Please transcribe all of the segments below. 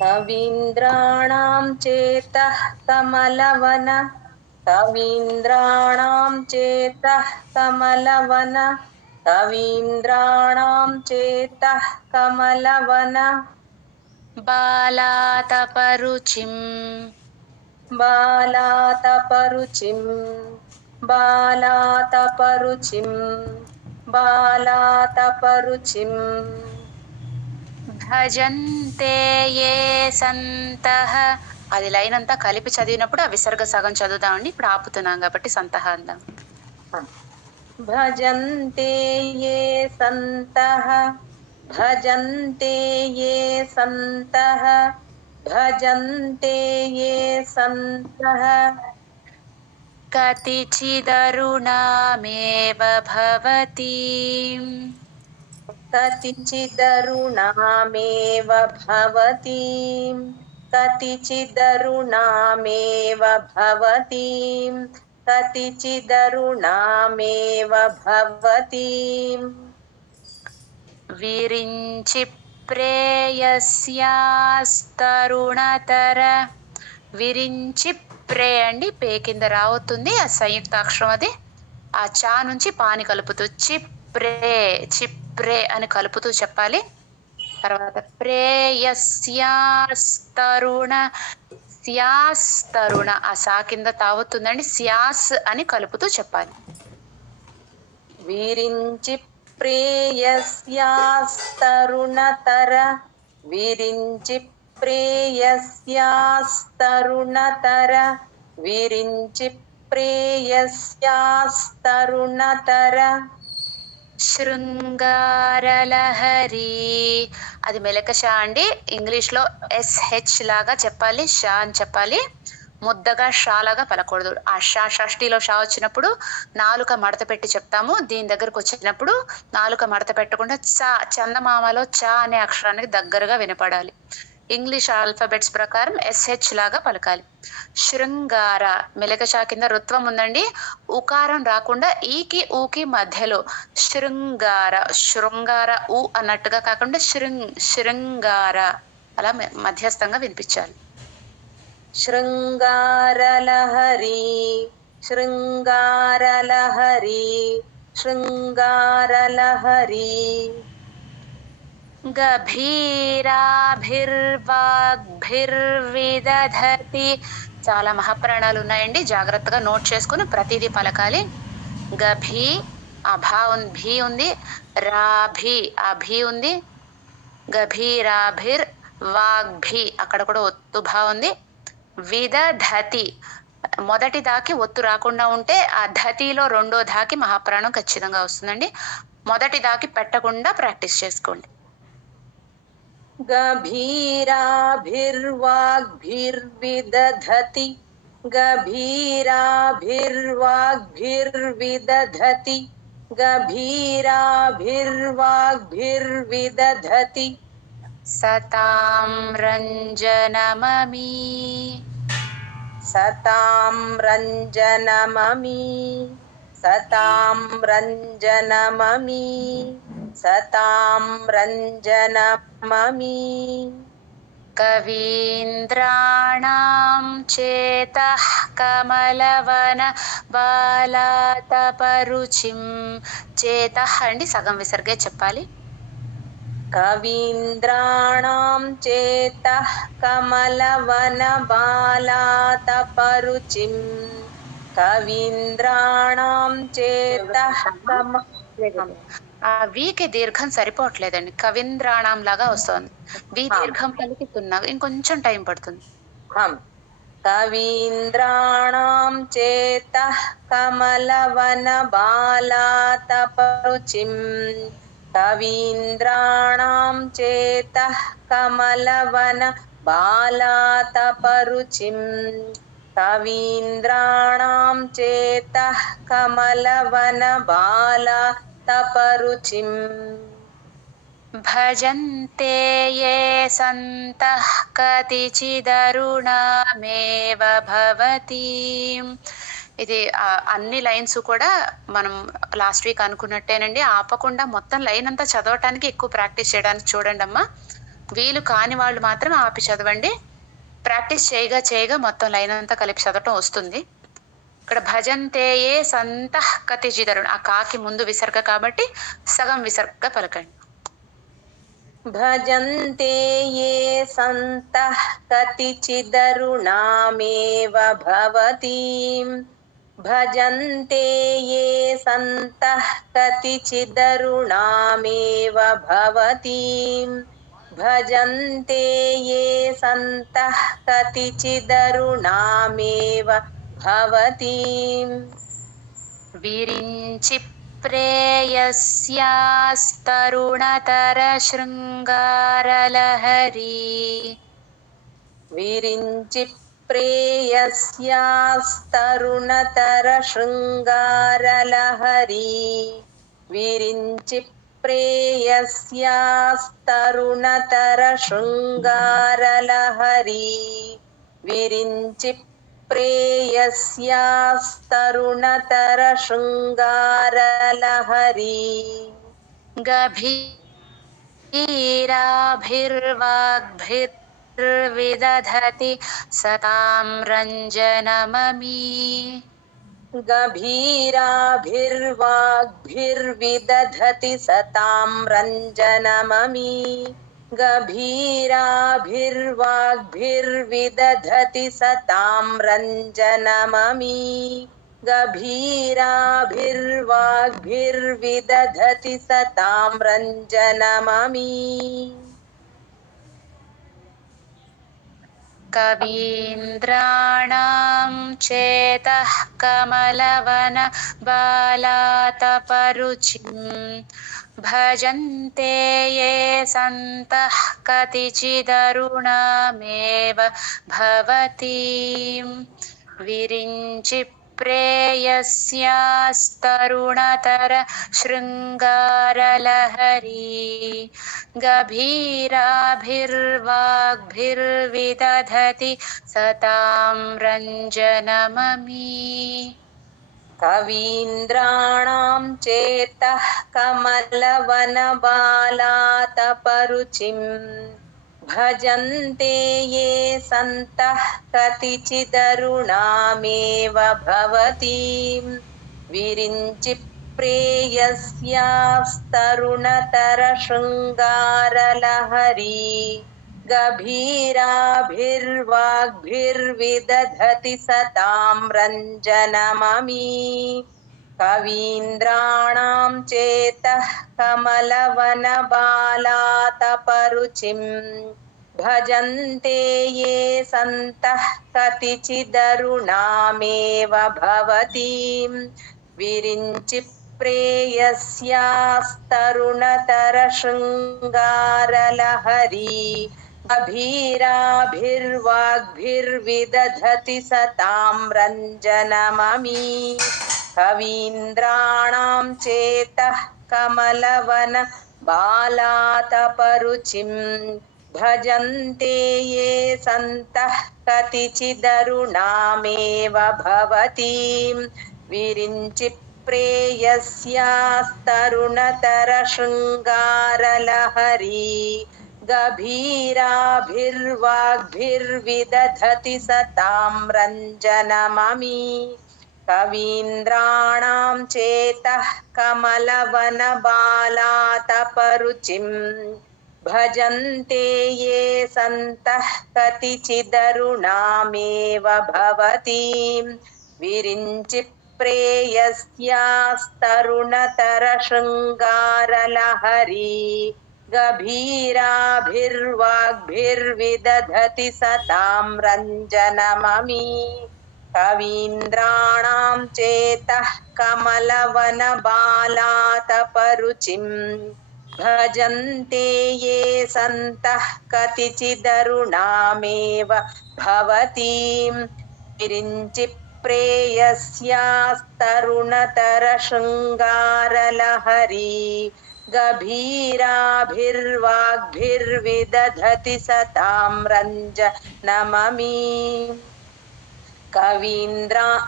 कवीन्द्राणां चेतः कमलवन कवीन्द्राणां चेतः कमलवन कवीन्द्राणां चेतः कमलवन बालातपरुचिं बालातपरुचिं बालातपरुचिं बालातपरुचिं భజంతే ఏ సంతః. అది లైన్ అంతా కలిపి చదివినప్పుడు ఆ విసర్గ సగం చదువుదామండి. ఇప్పుడు ఆపుతున్నాం కాబట్టి సంతః అందాం. భజంతే ఏ సంతః భజంతే ఏ సంతః భజంతే ఏ సంతః కతిచిదరుణామేవ భవతి కతిచిదరుణామేవ భవతి కతిచిదరుణామేవ భవతి కతిచిదరుణామేవ భవతి విరించి ప్రేయస్యాస్తరుణతర. విరించి ప్రే అండి, పే కింద రావుతుంది ఆ సంయుక్తాక్షరం. అది ఆ చా నుంచి పాని కలుపుతూ చిప్రే చిప్రే అని కలుపుతూ చెప్పాలి. తర్వాత ప్రేయస్యాస్తరుణ స్యాస్తరుణ ఆ సా కింద తావుతుందండి, స్యాస్ అని కలుపుతూ చెప్పాలి. విరించి ప్రేయస్యాస్తరుణతర విరించి ప్రేయస్యాస్తరుణతర విరించి ప్రేయస్యాస్తరుణతర శృంగారలహరి. అది మెలక షా అండి. ఇంగ్లీష్లో SH లాగా చెప్పాలి, షా అని చెప్పాలి. ముద్దగా షా లాగా పలకూడదు. ఆ షా షష్ఠిలో షా వచ్చినప్పుడు నాలుక మడత పెట్టి చెప్తాము. దీని దగ్గరకు వచ్చినప్పుడు నాలుక మడత పెట్టకుండా చా, చందమామలో చా అనే అక్షరానికి దగ్గరగా వినపడాలి. ఇంగ్లీష్ ఆల్ఫాబెట్స్ ప్రకారం SH లాగా పలకాలి. శృంగార మెలక షా కింద రుత్వం ఉందండి. ఉకారం రాకుండా ఈకి ఊకి మధ్యలో శృంగార, శృంగార ఊ అన్నట్టుగా కాకుండా శృంగార అలా మధ్యస్థంగా వినిపించాలి. శృంగారలహరి శృంగారలహరి శృంగారలహరి గభీరాభిర్వాగ్భిర్విదధతి. చాలా మహాప్రాణాలు ఉన్నాయండి, జాగ్రత్తగా నోట్ చేసుకుని ప్రతిదీ పలకాలి. గభీ ఆ భీ ఉంది, రాభి ఆ భీ ఉంది, గభీరాభిర్ వాగ్భి అక్కడ కూడా ఒత్తు భా ఉంది. విదధతి మొదటి దాకి ఒత్తు రాకుండా ఉంటే ఆ ధతిలో రెండో దాకి మహాప్రాణం ఖచ్చితంగా వస్తుందండి. మొదటి దాకి పెట్టకుండా ప్రాక్టీస్ చేసుకోండి. గభీరాభిర్వాగ్భిర్విదధతి గభీరాభిర్వాగ్భిర్విదధతి గభీరాభిర్వాగ్భిర్విదధతి సతాం రంజనమమి సతాం రంజనమమి సతాం రంజనమమి సతాం రంజనమమి కవీంద్రాణాం చేతః కమలవన బాలాతపరుచిం. చేతః అండి సగం విసర్గే చెప్పాలి. కవీంద్రాణాం చేతః కమలవన బాలాతపరుచిం కవీంద్రాణాం చేతః ఆ వీకి దీర్ఘం సరిపోవట్లేదండి, కవీంద్రాణం లాగా వస్తుంది. వీ దీర్ఘం పలికితున్నా ఇంకొంచెం టైం పడుతుంది. కవీంద్రాణాం చేతః కమలవన బాలాతపరుచిం కవీంద్రాణాం చేతః కమలవన బాలాతపరుచిం కవీంద్రాణాం చేతః కమలవన బాలాతపరుచిం భజంతే యే సంతః కతిచిదరుణామేవ భవతి. ఇది అన్ని లైన్స్ కూడా మనం లాస్ట్ వీక్ అనుకున్నట్టేనండి. ఆపకుండా మొత్తం లైన్ అంతా చదవటానికి ఎక్కువ ప్రాక్టీస్ చేయడానికి చూడండి అమ్మా. వీలు కాని వాళ్ళు మాత్రం ఆపి చదవండి. ప్రాక్టీస్ చేయగా చేయగా మొత్తం లైన్ అంతా కలిపి చదవటం వస్తుంది. ఇక్కడ భజంతే ఏ సంతః కతిచిదరుణ, ఆ కాకి ముందు విసర్గ కాబట్టి సగం విసర్గ పలకండి. భజంతే ఏ సంతః కతిచిదరుణామేవ భవతీం. భజంతే ఏ సంతః కతిచిదరుణామేవ భవతీం. భజంతే ఏ సంతః కతిచిదరుణామేవ భవతీం. విరించి ప్రేయస్యాస్తరుణతర శృంగారలహరీ. విరించి ప్రేయస్యాస్తరుణతర శృంగారలహరీ. విరించి ప్రేయస్యాస్తరుణతర శృంగారలహరీ. విరించి ప్రేయస్యాస్తరుణతర శృంగారలహరీ. గభీరాభిర్వాగ్భిర్విదధతి సతాం రంజనమమీ. గభీరాభిర్వాగ్భిర్విదధతి సతాం రంజనమమీ. గభీరాభిర్వాగ్భిర్విదధతి సతాం రంజనమమీ. గభీరాభిర్వాగ్భిర్విదధతి సతాం రంజనమమీ. కవీంద్రాణాం చేతః కమలవన బాలాతపరుచిం. భజంతే ఏ సంతః కతిచిదరుణామేవ భవతీం. విరించి ప్రేయస్యాస్తరుణతర శృంగారలహరీ. గభీరాభిర్వాగ్భిర్విదధతి సతాం రంజనమమీ. కవీంద్రాణాం చేతః కమలవనబాలాతపరుచిం. భజంతే ఏ సంతః కతిచిదరుణామేవ భవతీం. విరించి ప్రేయస్యాస్తరుణతర శృంగారలహరీ. గభీరాభిర్వాగ్భిర్విదధతి సతాం రంజనమమీ. కవీంద్రాణాం చేతః కమలవనబాలాతపరుచిం. భజంతే ఏ సంతః కతిచిదరుణామేవ భవతీం. విరించి ప్రేయస్యాస్తరుణతర శృంగారలహరీ. గభీరాభిర్వాగ్భిర్విదధతి సతాం రంజనమమీ. కవీంద్రాణాం చేతః కమలవన బాలాతపరుచిం. భజంతే ఏ సంతః కతిచిదరుణామేవ భవతీం. విరించి ప్రేయస్యాస్తరుణతర శృంగారలహరీ. గభీరాభిర్వాగ్భిర్విదధతి సతాం రంజనమమీ. కవీంద్రాణాం చేతః కమలవనబాలాతపరుచిం. భజంతే ఏ సంతః కతిచిదరుణామేవ భవతీం. విరించి ప్రేయస్యాస్తరుణతర శృంగారలహరీ. గభీరాభిర్వాగ్భిర్విదధతి సతాం రంజనమమీ. కవీంద్రాణాం చేతః కమలవనబాలాతపరుచిం. భజంతే ఏ సంతః కతిచిదరుణామేవ భవతీం. విరించి ప్రేయస్యాస్తరుణతర శృంగారలహరీ. గభీరాభిర్వాగ్భిర్విదధతి సతాం రంజనమమీ.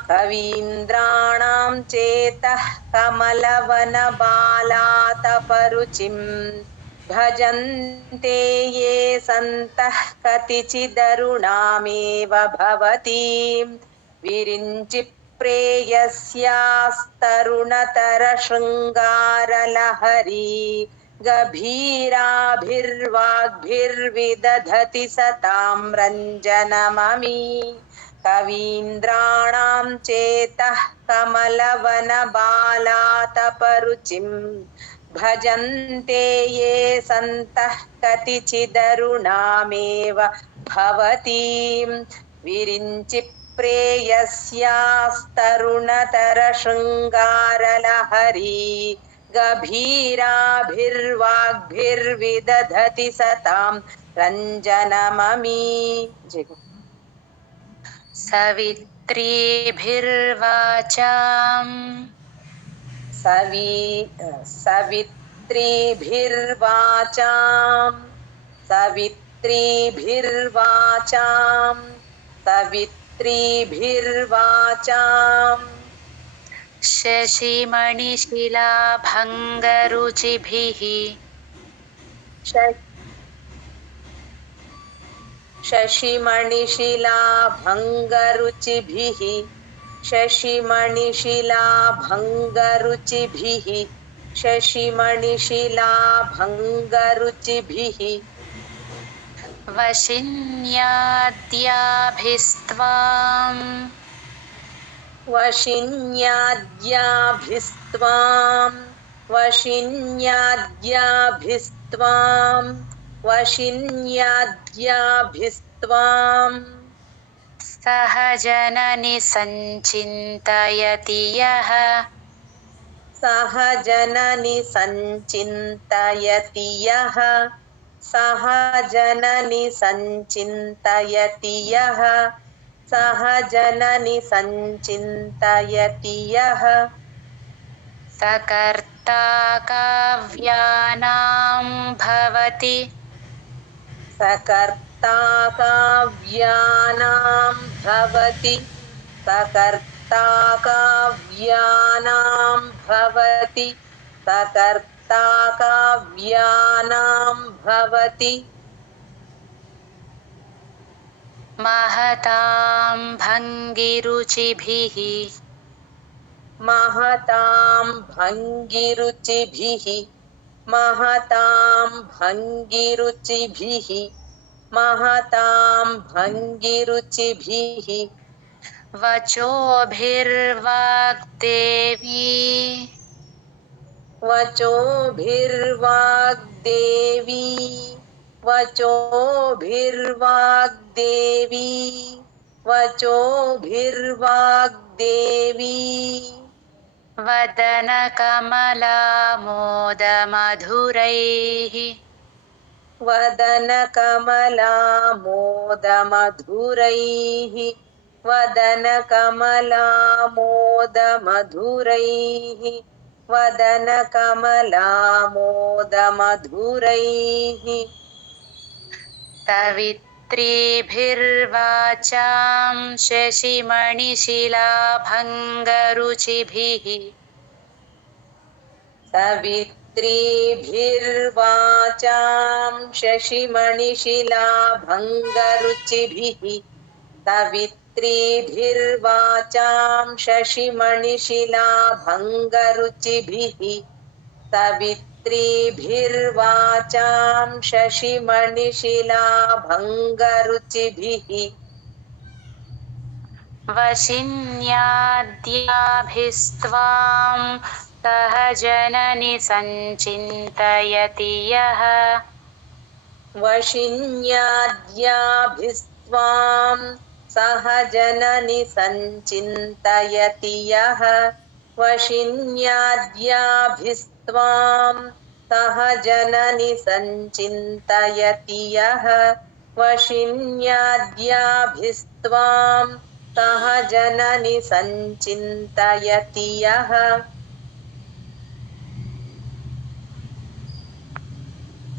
కవీంద్రాణాం చేతః కమలవనబాలాతపరుచిం. भजन्ते ये सन्तः कतिचिदरुणामेव भवतीं विरिञ्चि प्रेयस्यास्तरुणतरशृङ्गारलहरी गभीराभिर्वाग्भिर्विदधति सतां रञ्जनममी कवीन्द्राणां चेतः कमलवनबालातपरुचिं भजन्ते ये सन्तः कतिचिदरुणामेव भवतीं विरिञ्चि प्रेयस्यास्तरुणतरशृङ्गारलहरी गभीराभिर्वाग्भिर्विदधति सतां रञ्जनममी। सवित्रीभिर्वाचाम् सवित्रीभिर्वाचाम् सवित्रीभिर्वाचाम् सवित्रीभिर्वाचाम् शशिमणिशिलाभङ्गरुचिभिः शशिमणिशिलाभङ्गरुचिभिः शशिमणिशिलाभङ्गरुचिभिः शशिमणिशिलाभङ्गरुचिभिः वशिन्याद्याभिस्त्वाम् वशिन्याद्याभिस्त्वाम् वशिन्याद्याभिस्त्वाम् वशिन्याद्याभिस्त्वाम् सह जननि सञ्चिन्तयति यः सह जननि सञ्चिन्तयति यः सह जननि सञ्चिन्तयति यः सह जननि सञ्चिन्तयति यः सकर्ता काव्यानां भवति सकर्ता काव्यानां भवति सकर्ता काव्यानां भवति सकर्ता काव्यानां भवति महतां भङ्गिरुचिभिः महतां भङ्गिरुचिभिः महतां भङ्गिरुचिभिः महतां भङ्गिरुचिभिः वचोभिर्वाग्देवी वचोभिर्वाग्देवी वचोभिर्वाग्देवी वचोभिर्वाग्देवी वदनकमलामोदमधुरैः वदनकमलामोदमधुरैः वदनकमलामोदमधुरैः वदनकमलामोदमधुरैः सवित्रीभिर्वाचां शशिमणिशिलाभङ्गरुचिभिः सवित्रीभिर्वाचां शशिमणिशिलाभङ्गरुचिभिः सवित्रीभिर्वाचां शशिमणिशिलाभङ्गरुचिभिः सवित्रीभिर्वाचां शशिमणिशिलाभङ्गरुचिभिः वशिन्याद्याभिस्त्वां सह जननि सञ्चिन्तयति यः वशिन्याद्याभिस्त्वां सह जननि सञ्चिन्तयति यः वशिन्याद्याभिस्त्वां सह जननि सञ्चिन्तयति यः वशिन्याद्याभिस्त्वां सह जननि सञ्चिन्तयति यः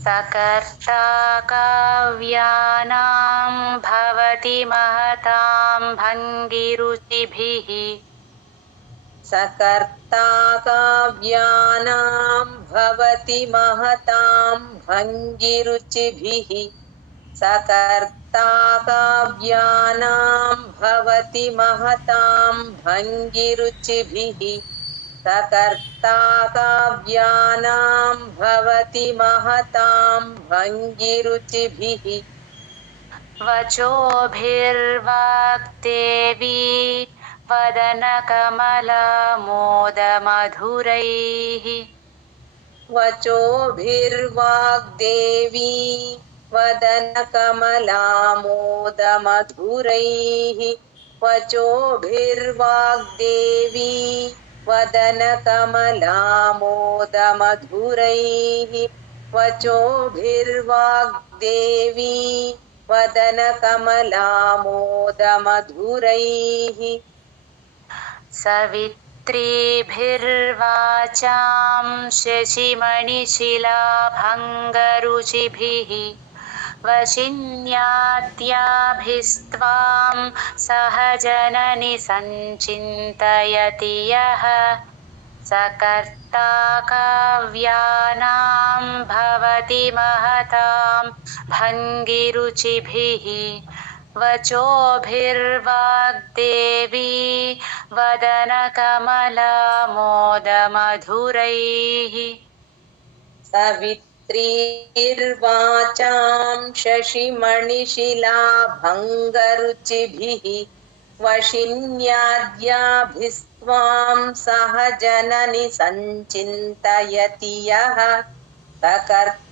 सकर्ता काव्यानां भवति महतां भङ्गिरुचिभिः सकर्ता काव्यानां भवति महतां भङ्गिरुचिभिः सकर्ता काव्यानां भवति महतां भङ्गिरुचिभिः सकर्ता काव्यानां भवति महतां भङ्गिरुचिभिः वचोभिर्वाग्देवी वदनकमलमोदमधुरैः वचोभिर्वाग्देवी वदनकमलामोदमधुरैः वचोभिर्वाग्देवी वदनकमलामोदमधुरैः वचोभिर्वाग्देवी वदनकमलामोदमधुरैः सवित्रीभिर्वाचां शशिमणिशिलाभङ्गरुचिभिः वशिन्याद्याभिस्त्वां सहजननि सञ्चिन्तयति यः सकर्ता काव्यानां भवति महतां भङ्गिरुचिभिः वचोभिर्वाग्देवी वदनकमलमोदमधुरैः सवित्रीर्वाचां शशिमणिशिलाभङ्गरुचिभिः वशिन्याद्याभिस्त्वां सहजननि सञ्चिन्तयति यः सकर्ता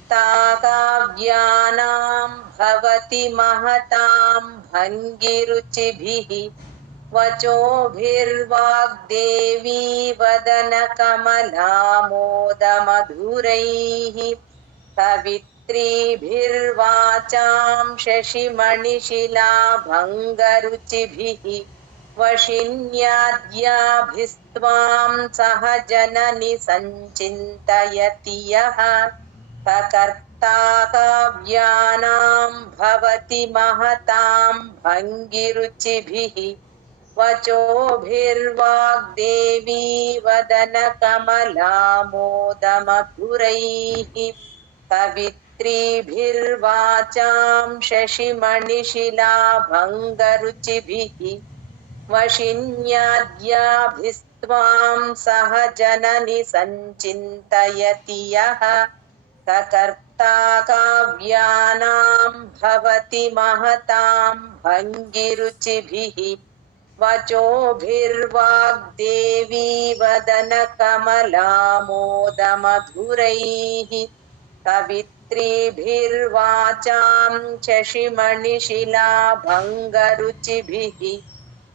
काव्यानां भवति महतां भङ्गिरुचिभिः वचोभिर्वाग्देवी वदनकमलामोदमधुरैः सवित्रीभिर्वाचां शशिमणिशिलाभङ्गरुचिभिः वशिन्याद्याभिस्त्वां सहजननि सञ्चिन्तयति यः सकर्ता काव्यानां भवति महतां भङ्गिरुचिभिः वचोभिर्वाग्देवी वदनकमलामोदमधुरैः सवित्रीभिर्वाचां शशिमणिशिलाभङ्गरुचिभिः वशिन्याद्याभिस्त्वां सहजननि सञ्चिन्तयति यः सकर्ता काव्यानां भवति महतां भङ्गिरुचिभिः वचोभिर्वाग्देवी वदनकमलामोदमधुरैः सवित्रीभिर्वाचां शशिमणिशिलाभङ्गरुचिभिः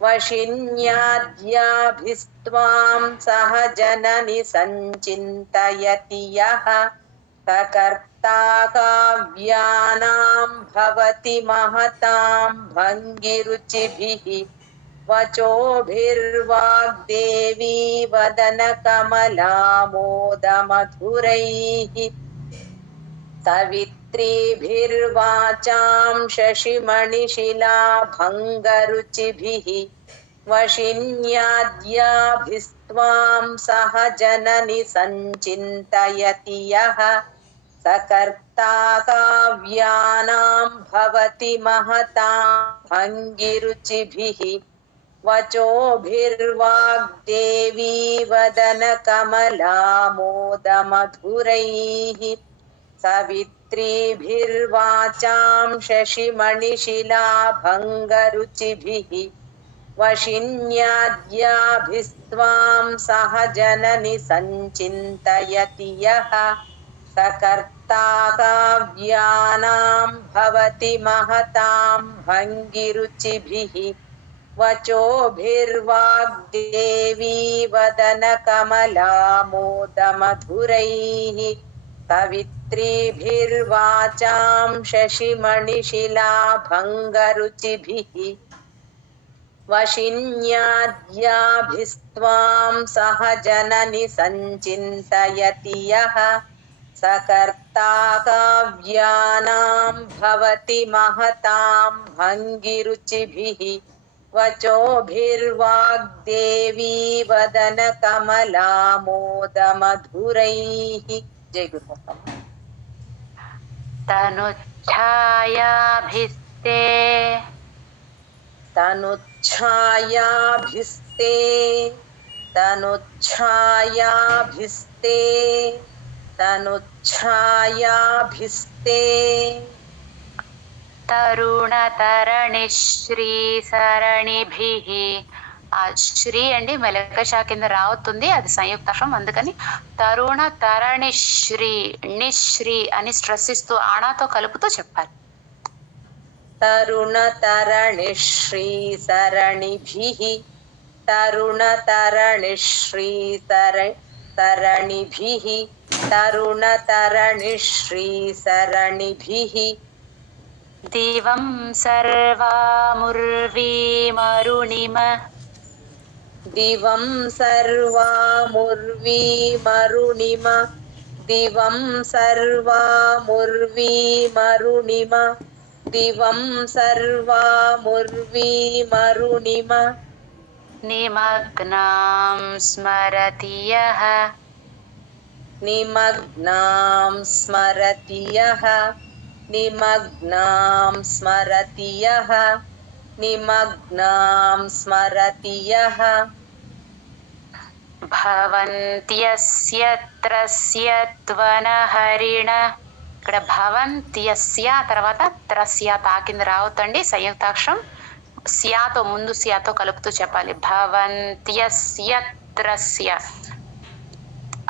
वशिन्याद्याभिस्त्वां सहजननि सञ्चिन्तयति यः सकर्ता काव्यानां भवति महतां भङ्गिरुचिभिः वचोभिर्वाग्देवी वदनकमलामोदमधुरैः सवित्रीभिर्वाचां शशिमणिशिलाभङ्गरुचिभिः वशिन्याद्याभिस्त्वां सहजननि सञ्चिन्तयति यः सकर्ता काव्यानां भवति महतां भङ्गिरुचिभिः वचोभिर्वाग्देवी वदनकमलामोदमधुरैः सवित्रीभिर्वाचां शशिमणिशिलाभङ्गरुचिभिः वशिन्याद्याभिस्त्वां सहजननि सञ्चिन्तयति यः सकर्ता काव्यानां भवति महतां भङ्गिरुचिभिः वचोभिर्वाग्देवी वदनकमलामोदमधुरैः सवित्रीभिर्वाचां शशिमणिशिलाभङ्गरुचिभिः वशिन्याद्याभिस्त्वां सहजननि सञ्चिन्तयति यः सकर्ता काव्यानां भवति महतां भङ्गिरुचिभिः वचोभिर्वाग्देवी वदनकमलामोदमधुरैः జై గురుదత్తమ్మ. తనుఛాయాభిస్తే తనుఛాయాభిస్తే తనుఛాయాభిస్తే తనుఛాయాభిస్తే తరుణతరణిశ్రీసరణిభిః. ఆ శ్రీ అండి మెలకషా కింద రావుతుంది, అది సంయుక్తాక్షరం, అందుకని తరుణ తరణిశ్రీ నిశ్రీ అని స్ట్రెస్ ఇస్తూ ఆణాతో కలుపుతూ చెప్పాలి. తరుణతరణిశ్రీసరణిభిః తరుణతరణిశ్రీసరణిభిః తరుణతరణిశ్రీసరణిభిః దివం సర్వాముర్వీమరుణిమ దివం సర్వాముర్వీమరుణిమ దివం సర్వాముర్వీమరుణిమ దివం సర్వాముర్వీమరుణిమ నిమగ్నాం స్మరతి యః నిమగ్నాం స్మరతి యః నిమగ్నాం స్మరతి యః నిమగ్నాం స్మరతి యః భవంత్యస్యత్రస్యత్వనహరిణ. ఇక్కడ భవంత్యస్య తర్వాత త్రస్య తా కింద రావుతండి, సంయుక్తాక్షరం స్యాతో ముందు స్యాతో కలుపుతూ చెప్పాలి. భవంత్యస్యత్రస్య.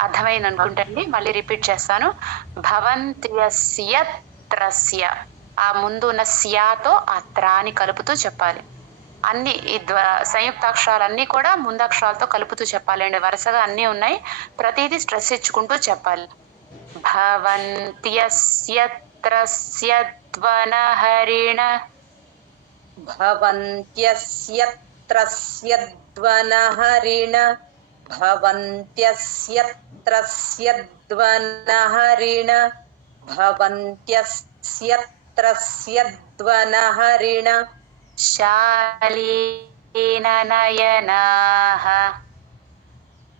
అర్థమైంది అనుకుంటండి, మళ్ళీ రిపీట్ చేస్తాను. భవంత్యస్యత్రస్య ఆ ముందు ఉన్న స్యాతో ఆ త్రాని కలుపుతూ చెప్పాలి. అన్ని ఈ సంయుక్తాక్షరాలన్నీ కూడా ముందక్షరాలతో కలుపుతూ చెప్పాలండి. వరుసగా అన్నీ ఉన్నాయి, ప్రతిదీ స్ట్రెస్ ఇచ్చుకుంటూ చెప్పాలి. భవంత్యస్యత్రస్యత్వనహరిణ భవంత్యస్యత్రస్యద్వనహరిణ భవంత్యస్యత్రస్యద్వనహరిణ భవంత్యస్యత్రస్యద్వనహరిణ శాలీననయనాః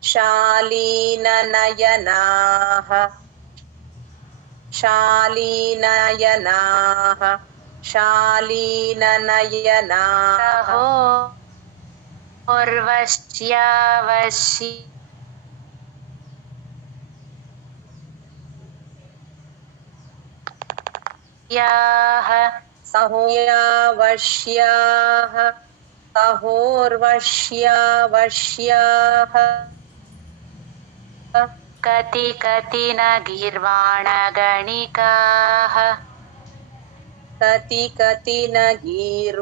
శాలీననయనాః శాలీనయనాః శాలీననయనాః సహోర్వశ్యావశి యాః సహోయావశ్యాః సహోర్వశ్యావశ్యాః కతి కతిన గీర్వాణగణికాః కతి కతిన గీర్వాణగణికాః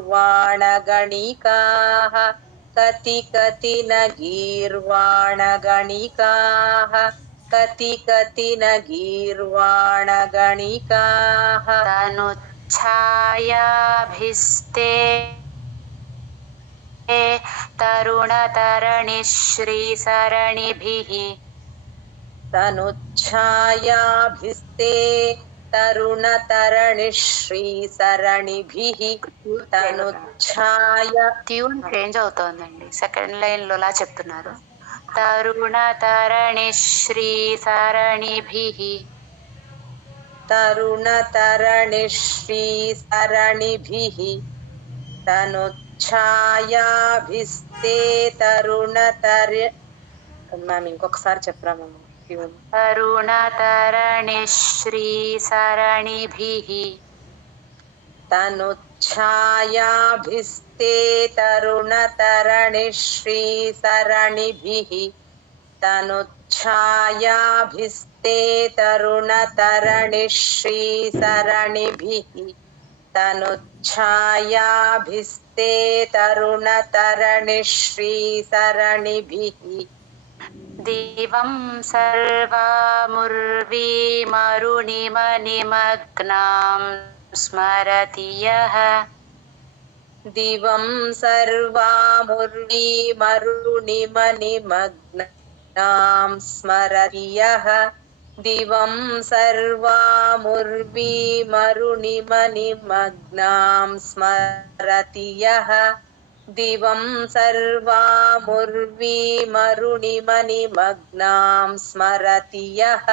కతి కతిన గీర్వాణగణికాః కతి కతిన గీర్వాణగణికాః తనుఛాయాభిస్తే తరుణతరణిశ్రీసరణిభిః తనుఛాయాభిస్తే తరుణతరణిశ్రీసరణిభిః తనుఛాయ ట్యూన్ చేంజ్ అవుతోందండి, సెకండ్ లైన్ లో లా చెప్తున్నారు. తరుణతరణిశ్రీసరణిభిః తరుణతరణిశ్రీసరణిభిః తనుఛాయాభిస్తే మ్యామ్ ఇంకొకసారి చెప్పరా మ్యామ్. తరుణతరణిశ్రీసరణిభిః తనుఛాయాభిస్తే తరుణతరణిశ్రీసరణిభిః తనుఛాయాభిస్తే తరుణతరణిశ్రీసరణిభిః తనుఛాయాభిస్తే తరుణతరణిశ్రీసరణిభిః దివం సర్వాముర్వీమరుణిమ నిమగ్నాం స్మరతి యః దివం సర్వాముర్వీమరుణిమ నిమగ్నాం స్మరతి యః దివం సర్వాముర్వీమరుణిమ నిమగ్నాం స్మరతి యః दिवं सर्वामुर्वीमरुणिमनिमग्नां स्मरति यः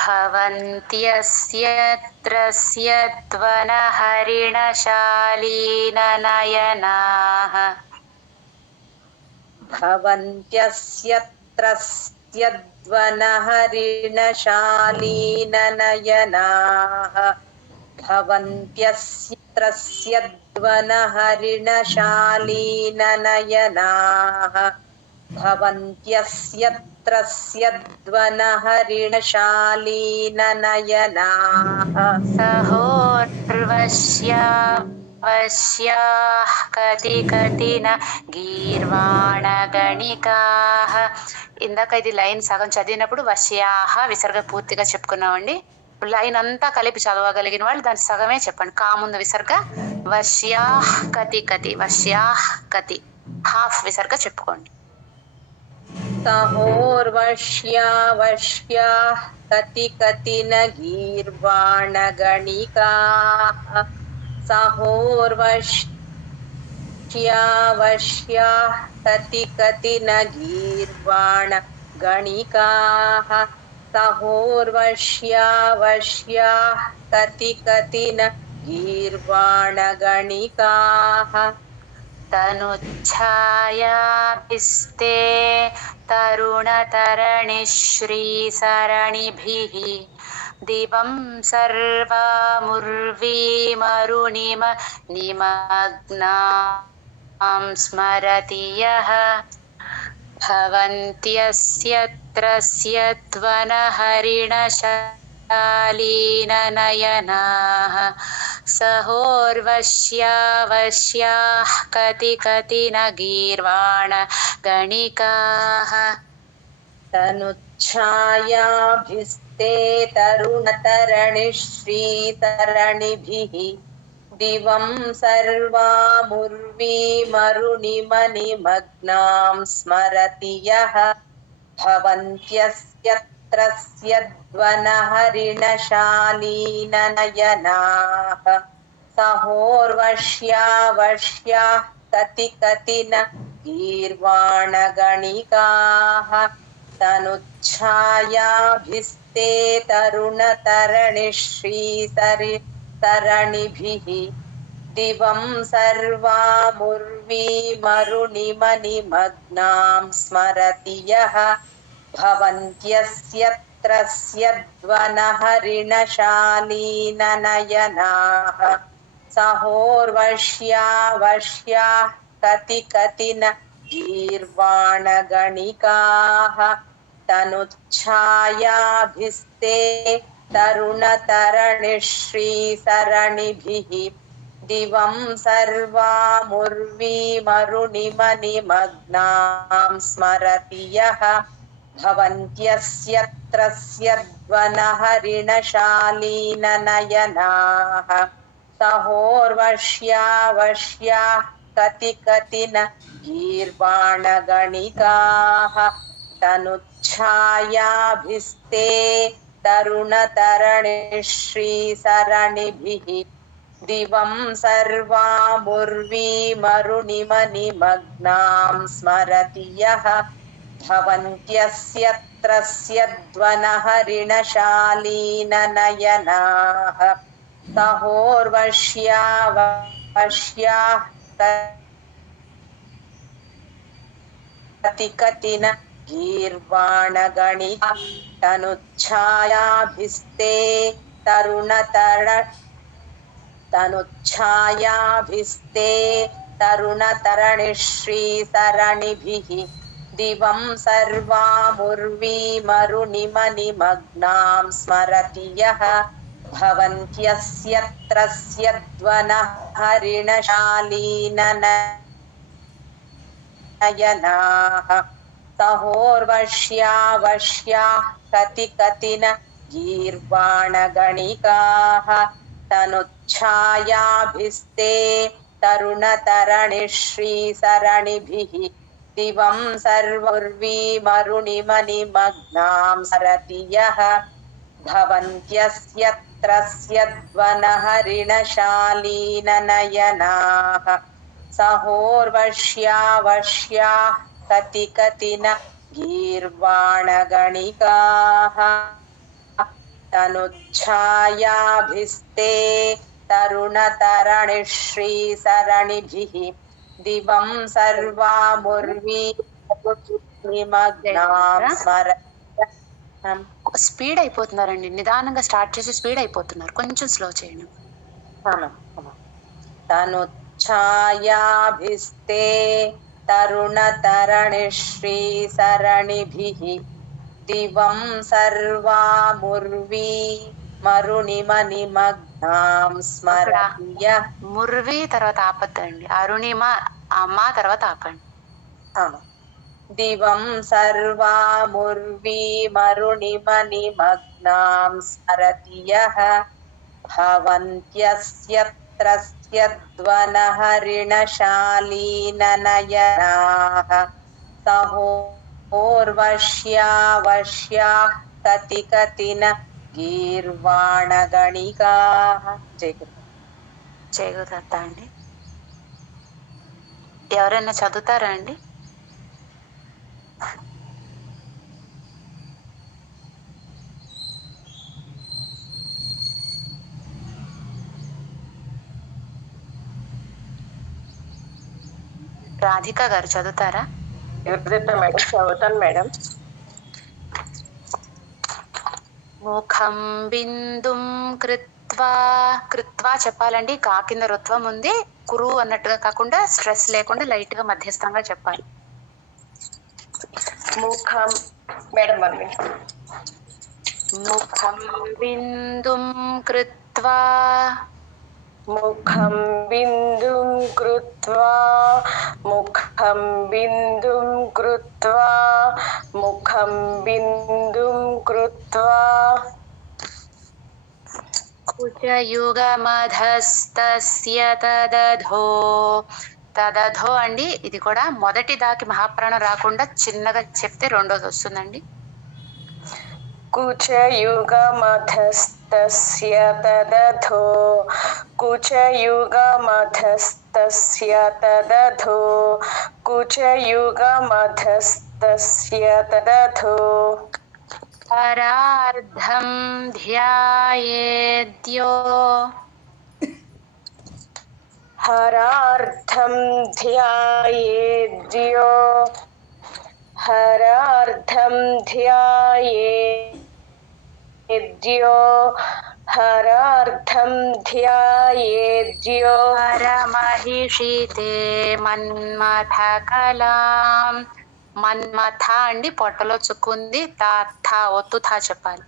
भवन्त्यस्यत्रस्यध्वनहरिणशालीननयनाः भवन्त्यस्यत्रस्यध्वनहरिणशालीननयनाः भवन्त्यस्यत्रस्यध्वनहरिणशालीननयनाः भवन्त्यस्यत्रस्यध्वनहरिणशालीननयनाः सहोर्वश्यावश्याः కతి కతిన గీర్వాణగణికాః. ఇందాక ఇది లైన్ సగం చదివినప్పుడు వశ్యాహ విసర్గ పూర్తిగా చెప్పుకున్నామండి. లైన్ అంతా కలిపి చదవగలిగిన వాళ్ళు దాని సగమే చెప్పండి. కా ముందు విసర్గ వశ్యాహ్ కతి కతి, వశ్యాహ్ కతి, హాఫ్ విసర్గ చెప్పుకోండి. सहोर्वश्यावश्याः कति कतिन गीर्वाणगणिकाः सहोर्वश्यावश्याः कति कतिन गीर्वाणगणिकाः सहोर्वश्यावश्याः कति कतिन गीर्वाणगणिकाः तनुच्छायाभिस्ते तरुणतरणिश्रीसरणिभिः दिवं सर्वामुर्वीमरुणिम निमग्नां स्मरति यः भवन्त्यस्यत्रस्यध्वनहरिणशालीननयनाः सहोर्वश्यावश्याः कति कतिन गीर्वाणगणिकाः तनुच्छायाभिस्ते तरुणतरणिश्रीतरणिभिः दिवं सर्वामुर्वीमरुणिमनिमग्नां स्मरति यः भवन्त्यस्यत्रस्यध्वनहरिणशालीननयनाः सहोर्वश्यावश्याः कति कतिन गीर्वाणगणिकाः तनुच्छायाभिस्ते तरुणतरणिश्रीतरणिभिः दिवं सर्वामुर्वीमरुणिमनिमग्नां स्मरति यः भवन्त्यस्यत्रस्यध्वनहरिणशालीननयनाः सहोर्वश्यावश्याः कति कतिन गीर्वाणगणिकाः तनुच्छायाभिस्ते तरुणतरणिश्रीसरणिभिः दिवं सर्वामुर्वीमरुणिमनिमग्नां स्मरति यः भवन्त्यस्यत्रस्यध्वनहरिणशालीननयनाः सहोर्वश्यावश्याः कति कतिन गीर्वाणगणिकाः तनुच्छायाभिस्ते तरुणतरणिश्रीसरणिभिः दिवं सर्वामुर्वीमरुणिमनिमग्नां स्मरति यः भवन्त्यस्यत्रस्यध्वनहरिणशालीननयनाः सहोर्वश्यावश्याः कति कतिन गीर्वाणगणिकाः तनुच्छायाभिस्ते तरुणतरणिश्रीसरणिभिः दिवं सर्वामुर्वीमरुणिमनिमग्नां स्मरति यः भवन्त्यस्यत्रस्यध्वनहरिणशालीननयनाः सहोर्वश्यावश्याः कति कतिन गीर्वाणगणिकाः तनुच्छायाभिस्ते तरुणतरणिश्रीसरणिभिः दिवं सर्वमुर्वीमरुणिमनिमग्नां स्मरति यः भवन्त्यस्यत्रस्यध्वनहरिणशालीननयनाः सहोर्वश्या कति कतिन गीर्वाणगणिकाः तनुच्छायाभिस्ते तरुणतरणिश्रीसरणिभिः दिवं सर्वामुर्वीमग्नां स्मरन् స్పీడ్ అయిపోతున్నారండి, నిదానంగా స్టార్ట్ చేసి స్పీడ్ అయిపోతున్నారు, కొంచెం స్లో చేయండి. तनुच्छायाभिस्ते तरुणतरणिश्रीसरणिभिः दिवं सर्वामुर्वी मरुणिमनिमग्नां स्मरय. ముర్వి తర్వాత ఆపద్దండి, అరుణిమ అమ్మ తర్వాత ఆపండి. दिवं सर्वामुर्वी मरुणिमनिमग्नां स्मरति यः भवन्त्यस्यत्रस्यद्वनहरिणशालीननयनाः सहोर्वश्या कति कतिन गीर्वाणगणिकाः. జయగుదత్త అండి, ఎవరైనా చదువుతారా అండి? రాధిక గారు చదువుతారా? మేడం చదువుతాను మేడం. ముఖం బిందుం కృత్వా, కృత్వా చెప్పాలండి, కా కింద రుత్వం ఉంది, కురు అన్నట్టుగా కాకుండా స్ట్రెస్ లేకుండా లైట్ గా మధ్యస్థంగా చెప్పాలి. ముఖం మేడం ముఖం బిందుం కృత్వా, ముఖం బిందుం కృత్వా, ముఖం బిందుం కృత్వా, ముఖం బిందుం కృత్వా కుచయుగమధస్తస్య తదధో, తదధో అండి, ఇది కూడా మొదటి దాకి మహాప్రాణం రాకుండా చిన్నగా చెప్తే రెండోది వస్తుందండి. కుచయుగమధస్తస్య తదధో, కుచయుగమధస్తస్య తదధో, కుచయుగమధస్తస్య తదధో పరార్ధం ధ్యాయేద్యో, హరార్థం ధ్యాయేద్యో, హరార్థం ధ్యాయేద్యో, హరార్థం ధ్యాయేద్యో పరమహిషితే మన్మథ కలాం, మన్మథ అండి పొట్టలో చుక్కుంది, థా ఒత్తు థా చెప్పాలి.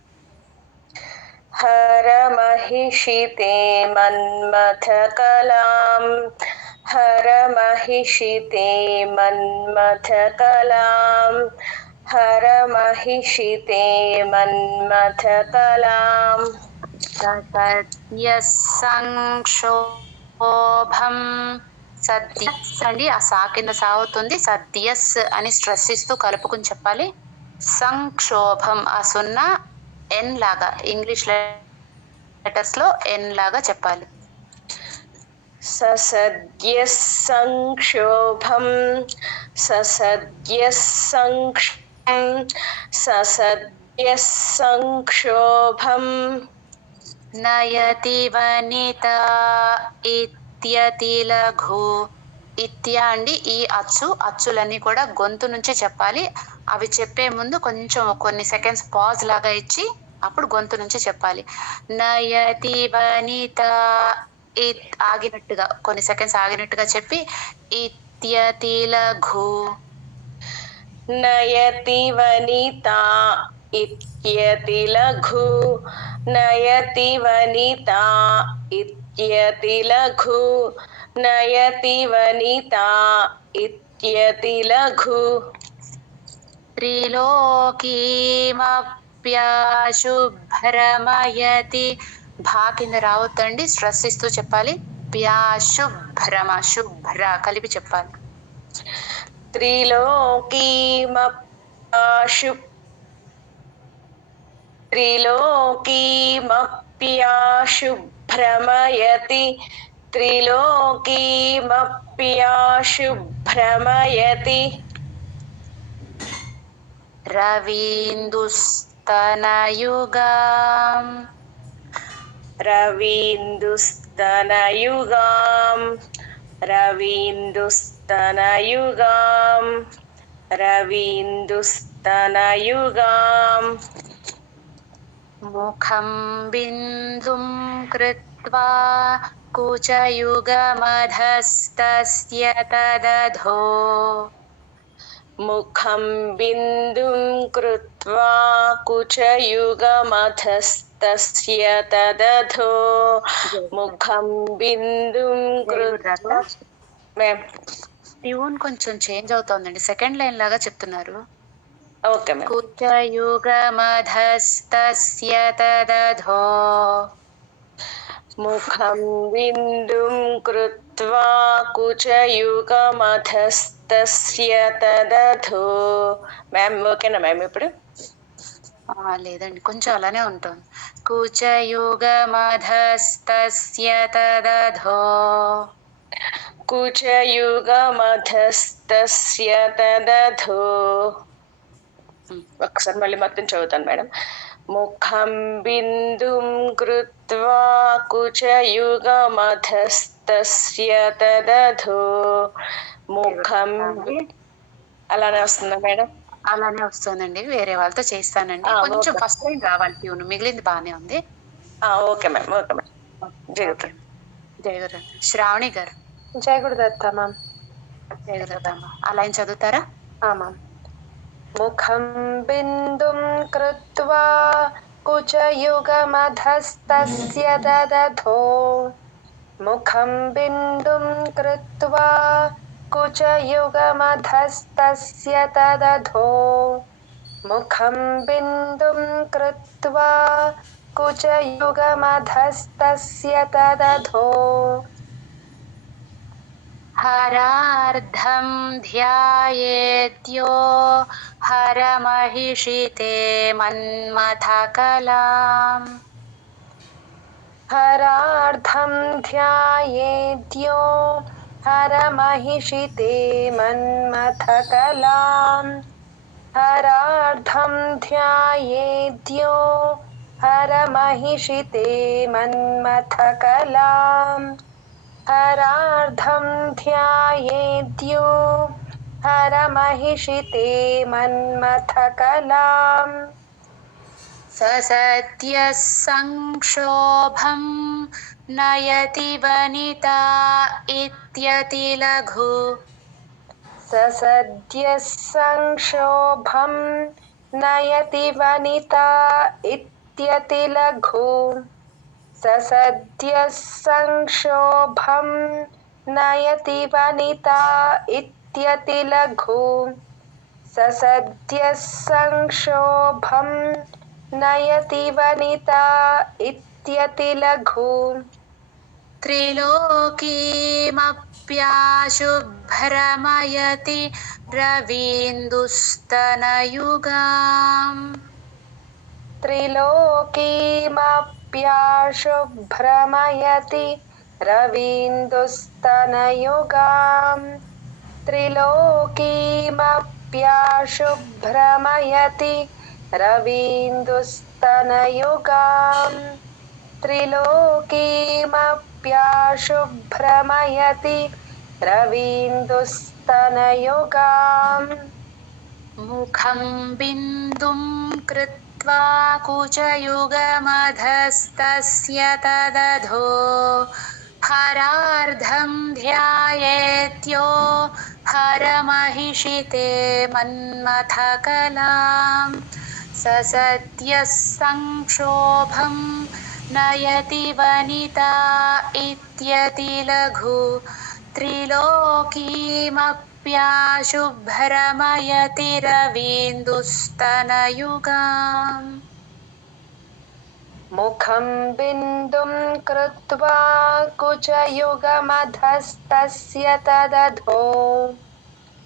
హరమహిషితే మన్మథ కలాం, హరమహిషితే మన్మథ కలాం, హరమహిషితే మన్మథ కలాం సంక్షోభం, సద్యస్ అండి, ఆ సా కింద సాగుతుంది, సద్యస్ అని స్ట్రెస్ ఇస్తూ కలుపుకుని చెప్పాలి. సంక్షోభం ఆ సున్నా ఎన్ లాగా, ఇంగ్లీష్ లెటర్స్ లో ఎన్ లాగా చెప్పాలి. ససద్యస్ సంక్షోభం, ససద్యస్ సంక్షోభం, ససద్యస్ సంక్షోభం నయతి వనిత ఇత్యతి లఘు, ఇత్య అండి ఈ అచ్చులన్నీ కూడా గొంతు నుంచి చెప్పాలి. అవి చెప్పే ముందు కొంచెం కొన్ని సెకండ్స్ పాజ్ లాగా ఇచ్చి అప్పుడు గొంతు నుంచి చెప్పాలి. నయతి వనిత, ఆగినట్టుగా కొన్ని సెకండ్స్ ఆగినట్టుగా చెప్పి ఇత్యతి లఘు, నయతి వనిత ఇత్యతి లఘు, నయతి వనిత ఇత్యతి లఘు, నయతి వనిత ఇత్యతి లఘు త్రిలోకీమప్యశుభ్రమయతి, భా కింద రావద్దండి, స్ట్రెస్ ఇస్తూ చెప్పాలి. ప్యాశుభ్రమ, శుభ్ర కలిపి చెప్పాలి. త్రిలోకీమప్యశుభ్రమయతి, త్రిలోకీమప్యశుభ్రమయతి, रवीन्दुस्तनयुगां रवीन्दुस्तनयुगाम् रवीन्दुस्तनयुगां रवीन्दुस्तनयुगां रवीन्दुस्तनयुगां मुखं बिन्दुं कृत्वा कुचयुगमधस्तस्य तदधो मुखं बिन्दुं कृत्वा कुचयुगमधस्तस्य तदधो मुखं बिन्दुं कृत्वा మ్యామ్ ట్యూన్ కొంచెం చేంజ్ అవుతోందండి. సెకండ్ లైన్ లాగా చెప్తున్నారు. Okay ma'am. కుచయుగమధస్తస్య తదధో ముఖం బిందుం కృత్వా కుచయుగమధస్తస్య తదధో. మ్యామ్ ఓకేనా మ్యామ్ ఇప్పుడు? లేదండి, కొంచెం అలానే ఉంటుంది. కుచయుగమధస్తస్య తదధో కుచయుగమధస్తస్య తదధో. ఒకసారి మళ్ళీ మొత్తం చదువుతాను మేడం. ముఖం బిందుం కృత్వా కుచయుగమధస్తస్య తదధో ముఖం. అలానే వస్తుందా మేడం? అలానే వస్తుందండి. వేరే వాళ్ళతో చేస్తానండి. కొంచెం ఫస్ట్ లైన్ రావాలి ట్యూన్, మిగిలింది బాగానే ఉంది. Okay ma'am. Okay ma'am. జరుగుతుంది. జయ గురు. శ్రావణి గారు. జయ గురుదత్త మ్యామ్. జయ గురుదత్త. ఆ లైన్ చదువుతారా? మ్యామ్. ముఖం బిందుం కృత్వా కుచయుగమధస్తస్య తదధో ముఖం బిందుం కృత్వా కుచయుగమధస్తస్య తదధో ముఖం బిందుం కృత్వా కుచయుగమధస్తస్య తదధో హరార్ధం ధ్యాయేత్యో హరమహిషితే మన్మథకలాం. హరార్ధం ధ్యాయేద్యో హరమహిషితే మన్మథకలాం. హరార్ధం ధ్యాయేద్యో హరమహిషితే మన్మథకలాం. హరార్ధం ధ్యాయేద్యో హరమహిషితే మన్మథకలాం. ససద్యః సంక్షోభం నయతి వనితా ఇత్యతిలఘు. ససద్యః సంక్షోభం నయతి వనితా ఇత్యతిలఘు. ససద్యః సంక్షోభం నయతి వనితా ఇత్యతిలఘు. ససద్యః సంక్షోభం నయతి వనితా ఇత్యతిలఘు. త్రిలోకీమప్యాశుభ్రమయతి రవీందుస్తనయుగాం. త్రిలోకీమప్యాశుభ్రమయతి రవీందుస్తనయుగాం. త్రిలోకీమప్యాశుభ్రమయతి రవీందుస్తనయుగాం. త్రిలోకీమప్యాశుభ్రమయతి రవీందుస్తనయుగాం. ముఖం బిందుం కృత్వా కుచయుగమధస్తస్య తదధో హరార్ధం ధ్యాయేత్యో హరమహిషితే మన్మథకలాం. ససద్యః సంక్షోభం నయతి వనితా ఇత్యతిలఘు. త్రిలోకీమప్యాశుభ్రమయతి రవీందుస్తనయుగాం. ముఖం బిందుం కృత్వా కుచయుగమధస్తస్య తదధో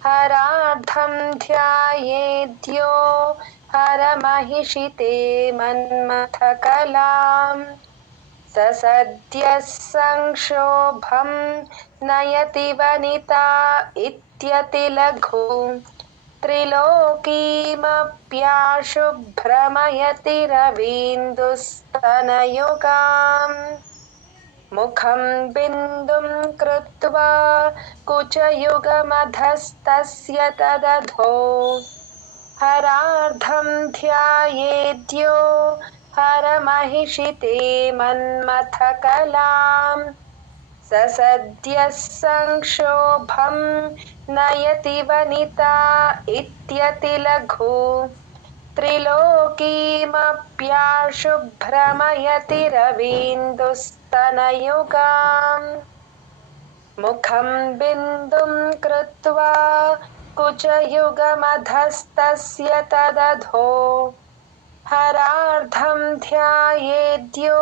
హరార్ధం ధ్యాయేద్యో హరమహిషితే మన్మథకలాం. ససద్యః సంక్షోభం नयति वनिता इत्यतिलघु त्रिलोकीमप्याशुभ्रमयति रवीन्दुस्तनयुगाम् मुखं बिन्दुं कृत्वा कुचयुगमधस्तस्य तदधो हरार्धं ध्यायेद्यो हरमहिषिते मन्मथकलाम् स सद्यः संक्षोभं नयति वनिता इत्यतिलघु त्रिलोकीमप्याशुभ्रमयति रवीन्दुस्तनयुगाम् मुखं बिन्दुं कृत्वा कुचयुगमधस्तस्य तदधो हरार्धं ध्यायेद्यो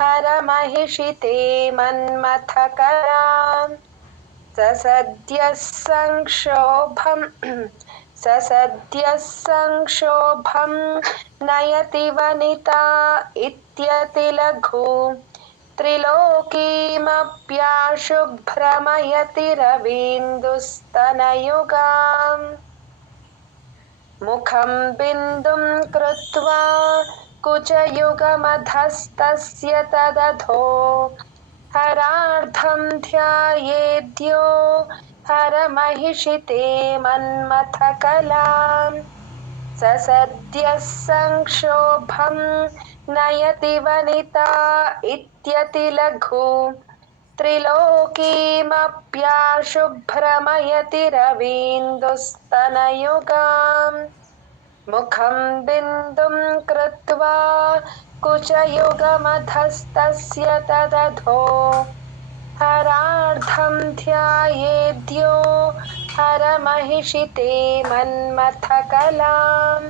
हरमहिषिते मन्मथकराम् स सद्यः संक्षोभं नयति वनिता इत्यतिलघु त्रिलोकीमप्याशुभ्रमयति रवीन्दुस्तनयुगाम् मुखं बिन्दुं कृत्वा कुचयुगमधस्तस्य तदधो हरार्धं ध्यायेद्यो हरमहिषिते मन्मथकलाम् स सद्यः संक्षोभं नयति वनिता इत्यतिलघु त्रिलोकीमप्याशुभ्रमयति रवीन्दुस्तनयुगाम् मुखं बिन्दुं कृत्वा कुचयुगमधस्तस्य तदधो हरार्धं ध्यायेद्यो हरमहिषिते मन्मथकलाम्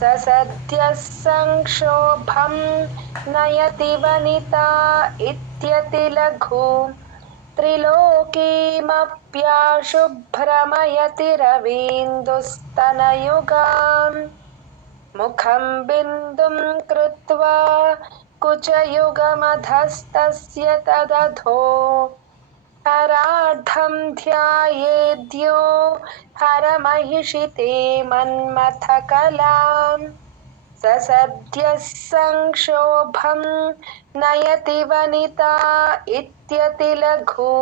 स सद्यः संक्षोभं नयति वनिता इत्यतिलघु त्रिलोकीमप्याशुभ्रमयति रवीन्दुस्तनयुगाम् मुखं बिन्दुं कृत्वा कुचयुगमधस्तस्य तदधो हरार्धं ध्यायेद्यो हरमहिषिते मन्मथकलाम् स सद्यः संक्षोभं नयति वनिता इत्यतिलघु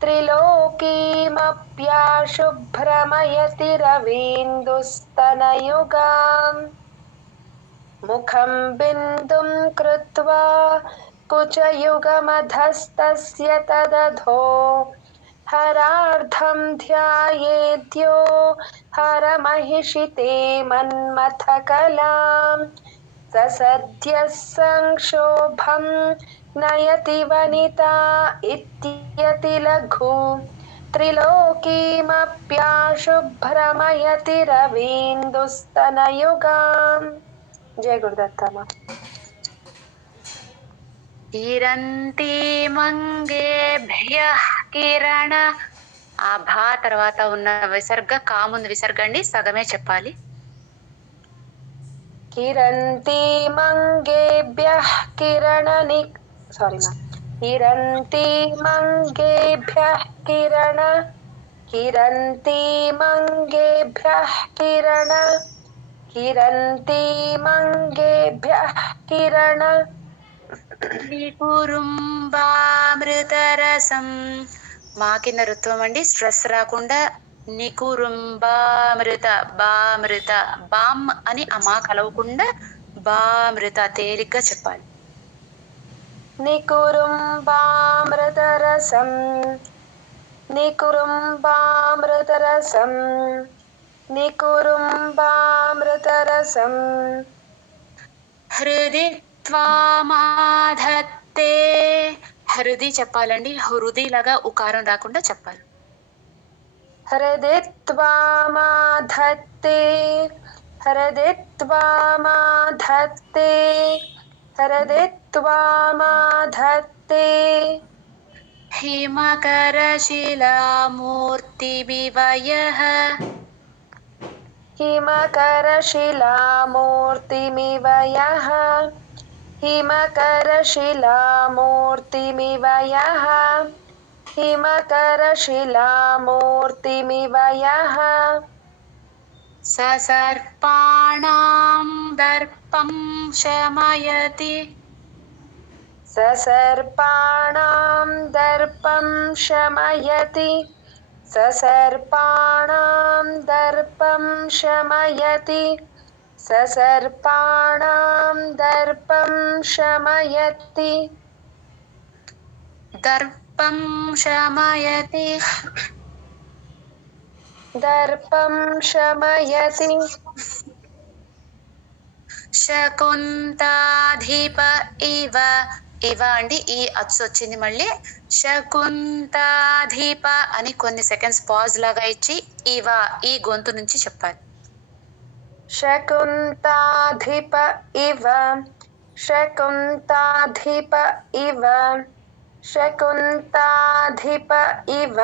त्रिलोकीमप्याशुभ्रमयति रवीन्दुस्तनयुगाम् मुखं बिन्दुं कृत्वा कुचयुगमधस्तस्य तदधो हरार्धं ध्यायेद्यो हरमहिषिते मन्मथकलाम् स सद्यः संक्षोभं नयति वनिता इत्यतिलघु त्रिलोकीमप्याशुभ्रमयति रवीन्दुस्तनयुगाम्। जय गुरुदत्ता माँ। किరంతి మంగేభ్యః కిరణ ఆ భా తర్వాత ఉన్న విసర్గ కా ముందు విసర్గ అండి, సగమే చెప్పాలి. किरन्ति मंगेभ्यः किरणनि सॉरी मैम किरन्ति मंगेभ्यः किरण किरन्ति मंगेभ्यः किरण किरन्ति मंगेभ्यः किरण నికురుంబామృతరసం మా కింద ఋత్వం అండి, స్ట్రెస్ రాకుండా నికురుంబామృత బామృత బామ్ అని అమా కలవకుండా బామృత తేలిగ్గా చెప్పాలి. निकुरुम्बामृतरसं निकुरुम्बामृतरसं निकुरुम्बामृतरसं హృది త్వామాధత్తే హృది చెప్పాలండి, హృది లాగా ఉకారం రాకుండా చెప్పాలి. हृदि त्वामाधत्ते हृदि त्वामाधत्ते हृदि त्वामाधत्ते हिमकरशिलामूर्तिविवयः हिमकरशिलामूर्तिमिवयः हिमकरशिलामूर्तिमिवयः हिमकरशिलामूर्तिमिव यः ससर्पाणां दर्पं शमयति ससर्पाणां दर्पं शमयति ससर्पाणां दर्पं शमयति ससर्पाणां दर्पं शमयति दर्पं शमयति दर्पं शमयति శకుంతాధిప ఇవ ఇవ అండి ఈ అచ్చు వచ్చింది మళ్ళీ శకుంతాధిప అని కొన్ని సెకండ్స్ పాజ్ లాగా ఇచ్చి ఇవ ఈ గొంతు నుంచి చెప్పాలి शकुन्ताधिप इव शकुन्ताधिप इव शकुन्ताधिप इव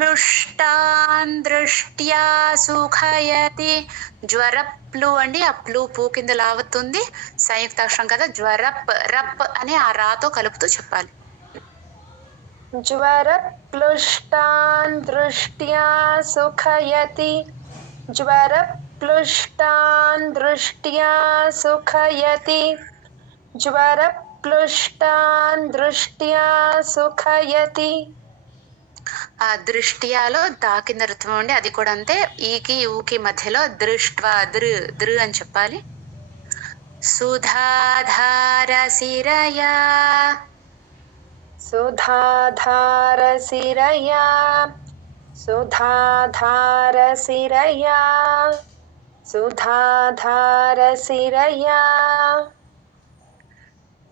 జ్వరప్లుష్టాన్ దృష్ట్యా సుఖయతి జ్వరప్లు అండి ఆ ప్లు పూ కింద లావుతుంది సంయుక్తాక్షరం కదా జ్వరప్ రప్ అని ఆ రాతో కలుపుతూ చెప్పాలి ज्वरप्लुष्टान् दृष्ट्या सुखयति ज्वरप्लुष्टान् दृष्ट्या सुखयति ज्वरप्लुष्टान् दृष्ट्या सुखयति ఆ దృష్ట్యాలో దా కింద రుత్వం ఉండి అది కూడా అంతే ఈకి ఊకి మధ్యలో దృష్ట్వా దృ దృ అని చెప్పాలి సుధాధార శిరయా सुधाधारसिरया सुधाधारसिरया सुधाधारसिरया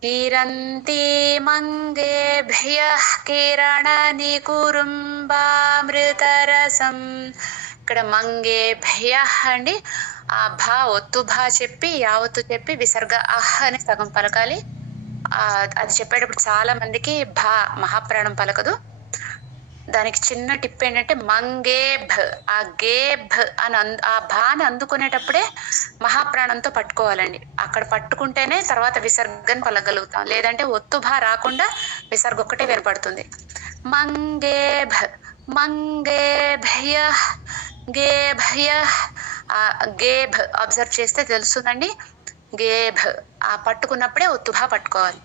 किरन्ति మంగేభ్యః కిరణనికురుంబామృతరసం ఇక్కడ మంగేభ్యః అండి ఆ భా ఒత్తు భా చెప్పి యావత్తు చెప్పి విసర్గ అహ్ అని సగం పలకాలి అది చెప్పేటప్పుడు చాలా మందికి భా మహాప్రాణం పలకదు దానికి చిన్న టిప్ ఏంటంటే మంగేభ్ ఆ గేభ్ అని ఆ భాని అందుకునేటప్పుడే మహాప్రాణంతో పట్టుకోవాలండి అక్కడ పట్టుకుంటేనే తర్వాత విసర్గని పలకగలుగుతాం లేదంటే ఒత్తు భా రాకుండా విసర్గ ఒక్కటే వేరుపడుతుంది మంగేభ్ మంగేభ్య గేభ్య ఆ గేభ్ అబ్జర్వ్ చేస్తే తెలుస్తుందండి గేభ్ ఆ పట్టుకున్నప్పుడే ఒత్తుభా పట్టుకోవాలి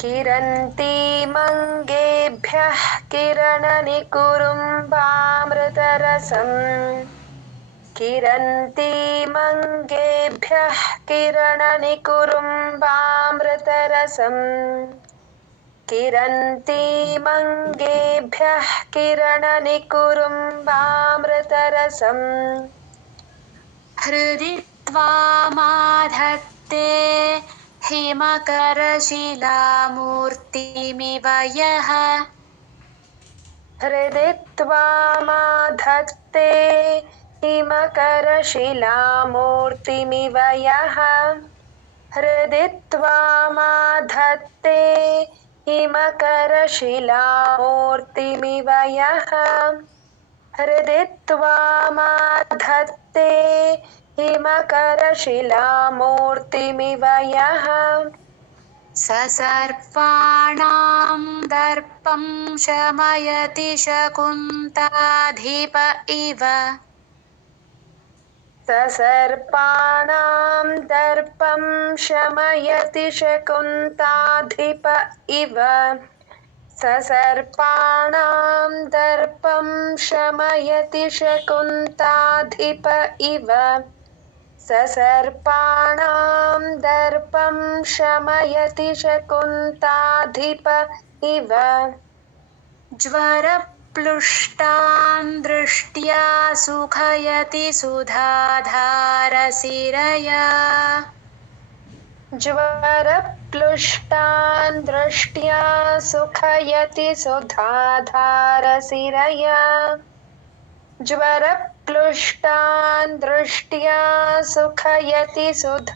किरन्ति मङ्गेभ्यः किरणनिकुरुम्बामृतरसम् किरन्ति मङ्गेभ्यः किरणनिकुरुम्बामृतरसम् किरन्ति मङ्गेभ्यः किरणनिकुरुम्बामृतरसम् हृदि त्वामाधत्ते हिमकरशिलामूर्तिमिव यः हृदि त्वामाधत्ते हिमकरशिलामूर्तिमिव यः हृदि त्वामाधत्ते हिमकरशिलामूर्तिमिव यः हृदि त्वामाधत्ते हिमकरशिलामूर्तिमिव यः ससर्पाणां दर्पं शमयति शकुन्ताधिप इव ससर्पाणां दर्पं शमयति शकुन्ताधिप इव ससर्पाणां दर्पं शमयति शकुन्ताधिप इव ससर्पाणां दर्पं शमयति शकुन्ताधिप इव ज्वरप्लुष्टान् दृष्ट्या सुखयति सुधाधारशिरया ज्वरप्लुष्टान् दृष्ट्या सुखयति सुधाधारशिरया ज्वरप्लुष्टान् दृष्ट्या सुखयति सुधाधारशिरया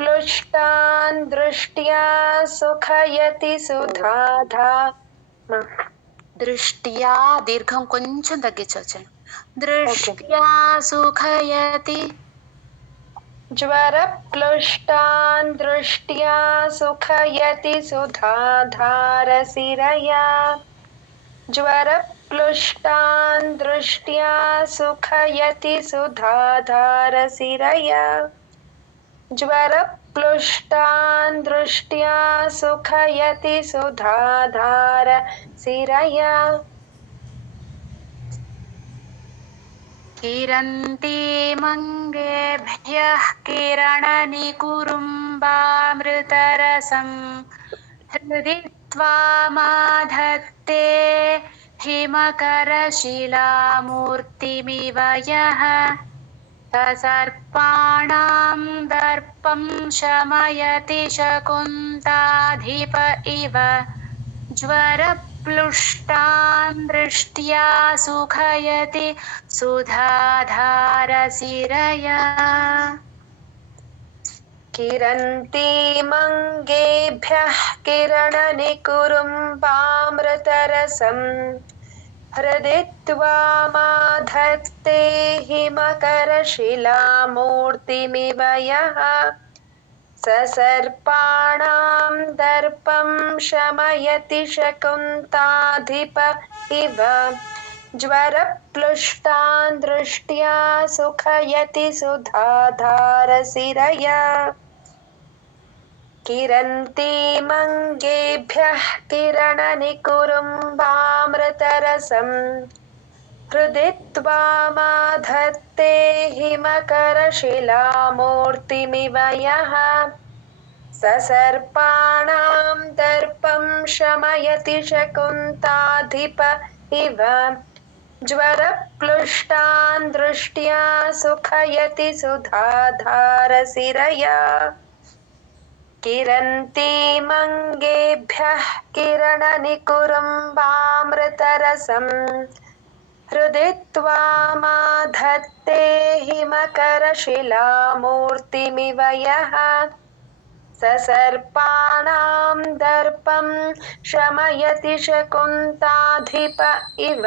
ज्वरप्लुष्टान् दृष्ट्या सुखयति सुधाधा దృష్ట్యా దీర్ఘం కొంచెం తగ్గించవచ్చండి దృష్ట్యా సుఖయతి ज्वरप्लुष्टान् दृष्ट्या सुखयति सुधाधारसिरया ज्वरप्लुष्टान् दृष्ट्या सुखयति सुधाधारसिरया ज्वरप्लुष्टान् दृष्ट्या सुखयति सुधाधारसिरया किरन्तीमङ्गेभ्यः किरणनिकुरुम्बामृतरसं हृदि त्वामाधत्ते हिमकरशिलामूर्तिमिव यः सर्पाणां दर्पं शमयति शकुन्ताधिप इव ज्वरप्लुष्टान् दृष्ट्या सुखयति सुधाधारसिरया किरन्तीमङ्गेभ्यः किरणनिकुरुम्बामृतरसं हृदि त्वामाधत्ते हिमकरशिलामूर्तिमिव यः सर्पाणां दर्पं शमयति शकुन्ताधिप इव ज्वरप्लुष्टान् दृष्ट्या सुखयति सुधाधारसिरया किरन्तीमङ्गेभ्यः किरणनिकुरुम्बामृतरसं हृदि त्वामाधत्ते हिमकरशिलामूर्तिमिव यः सर्पाणां दर्पं शमयति शकुन्ताधिप इव ज्वरप्लुष्टान् दृष्ट्या सुखयति सुधाधारसिरया किरन्तीमङ्गेभ्यः किरणनिकुरुम्बामृतरसं हृदि त्वामाधत्ते हिमकरशिलामूर्तिमिव यः सर्पाणां दर्पं शमयति शकुन्ताधिप इव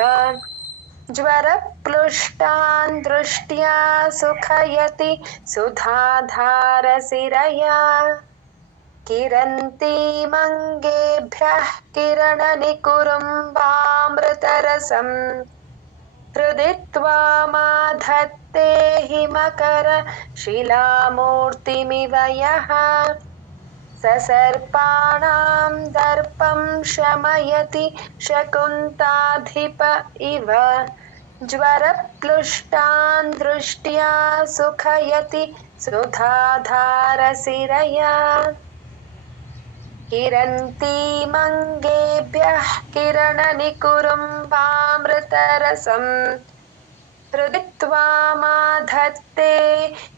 ज्वरप्लुष्टान् दृष्ट्या सुखयति सुधाधारसिरया किरन्तीमङ्गेभ्यः किरणनिकुरुम्बामृतरसं हृदि त्वामाधत्ते हिमकरशिलामूर्तिमिव यः सर्पाणां दर्पं शमयति शकुन्ताधिप इव ज्वरप्लुष्टान् दृष्ट्या सुखयति सुधाधारसिरया किरन्तीमङ्गेभ्यः किरणनिकुरुम्बामृतरसं हृदि त्वामाधत्ते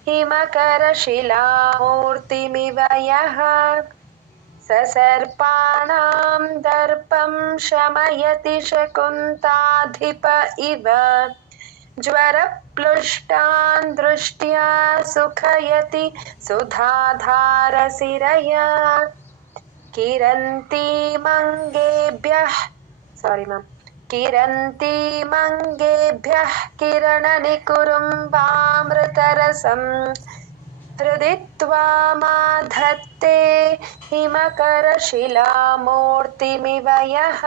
हिमकरशिलामूर्तिमिव यः सर्पाणां दर्पं शमयति शकुन्ताधिप इव ज्वरप्लुष्टान् दृष्ट्या सुखयति सुधाधारसिरया किरन्तीमङ्गेभ्यः किरन्तीमङ्गेभ्यः किरणनिकुरुम्बामृतरसं हृदि त्वामाधत्ते हिमकरशिलामूर्तिमिव यः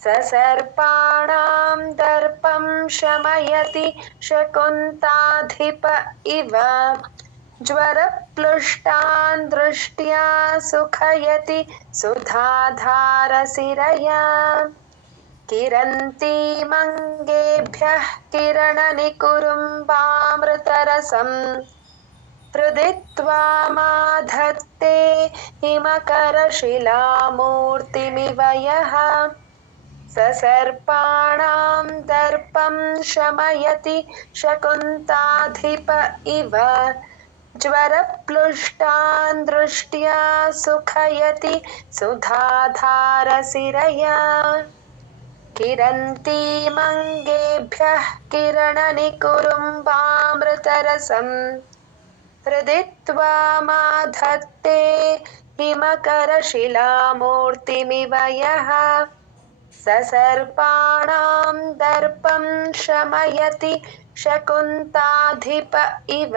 सर्पाणां दर्पं शमयति शकुन्ताधिप इव ज्वरप्लुष्टान् दृष्ट्या सुखयति सुधाधारसिरया किरन्तीमङ्गेभ्यः किरणनिकुरुम्बामृतरसं हृदि त्वामाधत्ते हिमकरशिलामूर्तिमिव यः सर्पाणां दर्पं शमयति शकुन्ताधिप इव ज्वरप्लुष्टान् दृष्ट्या सुखयति सुधाधारसिरया किरन्तीमङ्गेभ्यः किरणनिकुरुम्बामृतरसं हृदि त्वामाधत्ते हिमकरशिलामूर्तिमिव यः सर्पाणां दर्पं शमयति शकुन्ताधिप इव